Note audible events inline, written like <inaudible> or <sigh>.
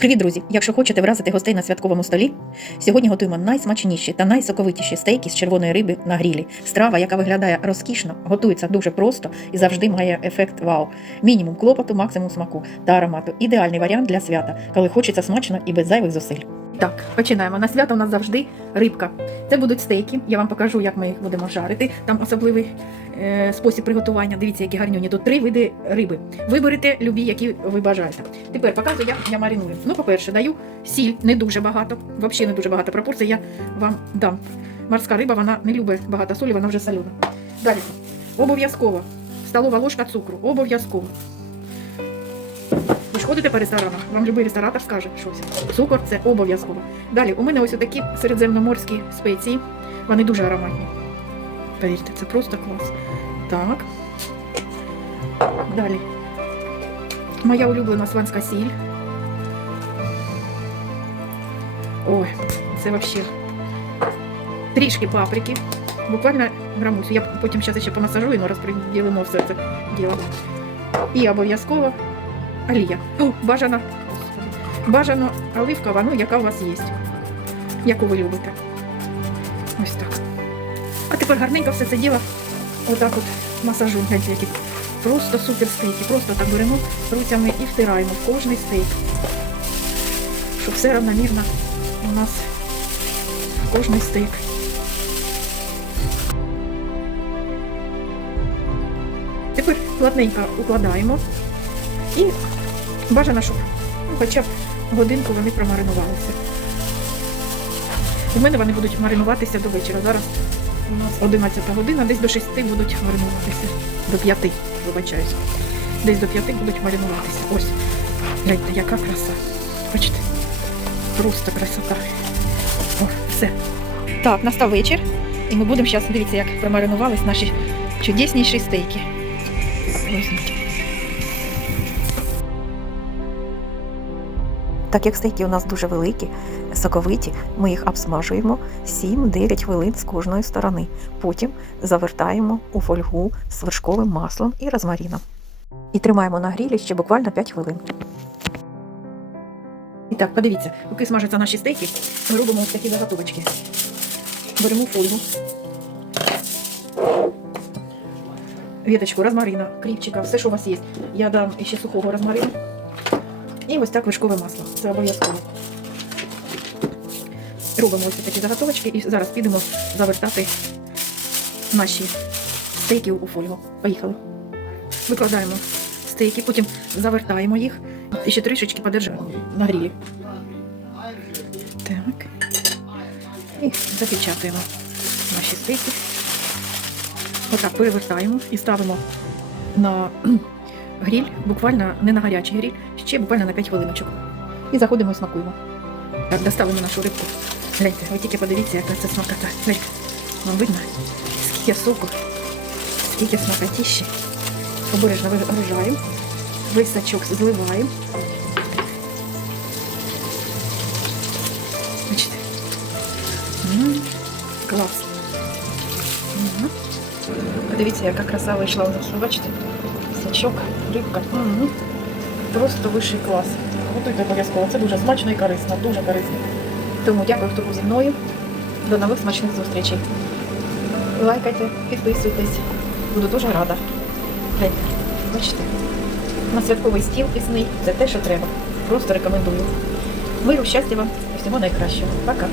Привіт, друзі! Якщо хочете вразити гостей на святковому столі, сьогодні готуємо найсмачніші та найсоковитіші стейки з червоної риби на грілі. Страва, яка виглядає розкішно, готується дуже просто і завжди має ефект вау. Мінімум клопоту, максимум смаку та аромату. Ідеальний варіант для свята, коли хочеться смачно і без зайвих зусиль. Так, починаємо. На свято у нас завжди рибка. Це будуть стейки. Я вам покажу, як ми їх будемо жарити. Там особливий спосіб приготування. Дивіться, які гарнюні. Тут три види риби. Виберете любі, які ви бажаєте. Тепер показую, як я мариную. Ну, по-перше, даю сіль, не дуже багато, взагалі не дуже багато пропорцій. Я вам дам. Морська риба, вона не любить багато солі, вона вже солюна. Далі. Обов'язково. Столова ложка цукру. Обов'язково. Ви ж ходите по ресторанах, вам любий ресторатор скаже щось. Цукор це обов'язково. Далі, у мене ось такі середземноморські спеції. Вони дуже ароматні. Повірте, це просто клас. Так. Далі. Моя улюблена сванська сіль. Ой, це взагалі. Трішки паприки. Буквально грамусю. Я потім зараз ще помасажуємо, розподілимо все це діло. І обов'язково олія. О, бажана. Бажано оливкова, ну, яка у вас є. Яку ви любите. Ось так. А тепер гарненько все це діло отак от масажуємо. Гляньте, які просто супер стейки. Просто так беремо руцями і втираємо в кожний стейк. Щоб все равномірно у нас в кожний стейк. Тепер плотненько укладаємо і бажано, щоб ну, хоча б годинку вони промаринувалися. У мене вони будуть маринуватися до вечора. Зараз у нас 11 година, десь до 6 будуть маринуватися. До 5, вибачаюсь. Десь до 5 будуть маринуватися. Ось. Гляньте, яка краса. Бачите? Просто красота. О, все. Так, настав вечір. І ми будемо зараз, дивіться, як промаринувались наші чудесніші стейки. Ось. Так як стейки у нас дуже великі, соковиті, ми їх обсмажуємо 7-9 хвилин з кожної сторони. Потім завертаємо у фольгу з вершковим маслом і розмаріном. І тримаємо на грілі ще буквально 5 хвилин. І так, подивіться, поки смажаться наші стейки, ми робимо ось такі заготовочки. Беремо фольгу, віточку розмарина, кріпчика, все, що у вас є. Я дам ще сухого розмарину. І ось так вишкове масло. Це обов'язково. Робимо ось такі заготовочки і зараз підемо завертати наші стейки у фольгу. Поїхали. Викладаємо стейки, потім завертаємо їх і ще трішечки подержаємо на грілі. Так. І запечатуємо наші стейки. Отак перевертаємо і ставимо на <clears throat> гріль, буквально не на гарячий гріль, ще буквально на 5 хвилиночок. І заходимо і смакуємо. Так, доставимо нашу рибку. Гляньте, ви тільки подивіться, яка це смакота. Гляньте, вам видно, скільки соку, скільки смакотіщі. Обережно вигружаємо, весь сачок зливаємо. Бачите? М, Клас. Мгм. Подивіться, яка краса вийшла у нас. Ви бачите? Сачок, рибка. Мгм. Просто вищий клас. Готуйте обов'язково. Це дуже смачно і корисно, дуже корисно. Тому дякую, хто був зі мною. До нових смачних зустрічей. Лайкайте, підписуйтесь. Буду дуже рада. Гляньте, бачите? На святковий стіл пісний це те, що треба. Просто рекомендую. Миру, щастя вам і всього найкращого. Пока.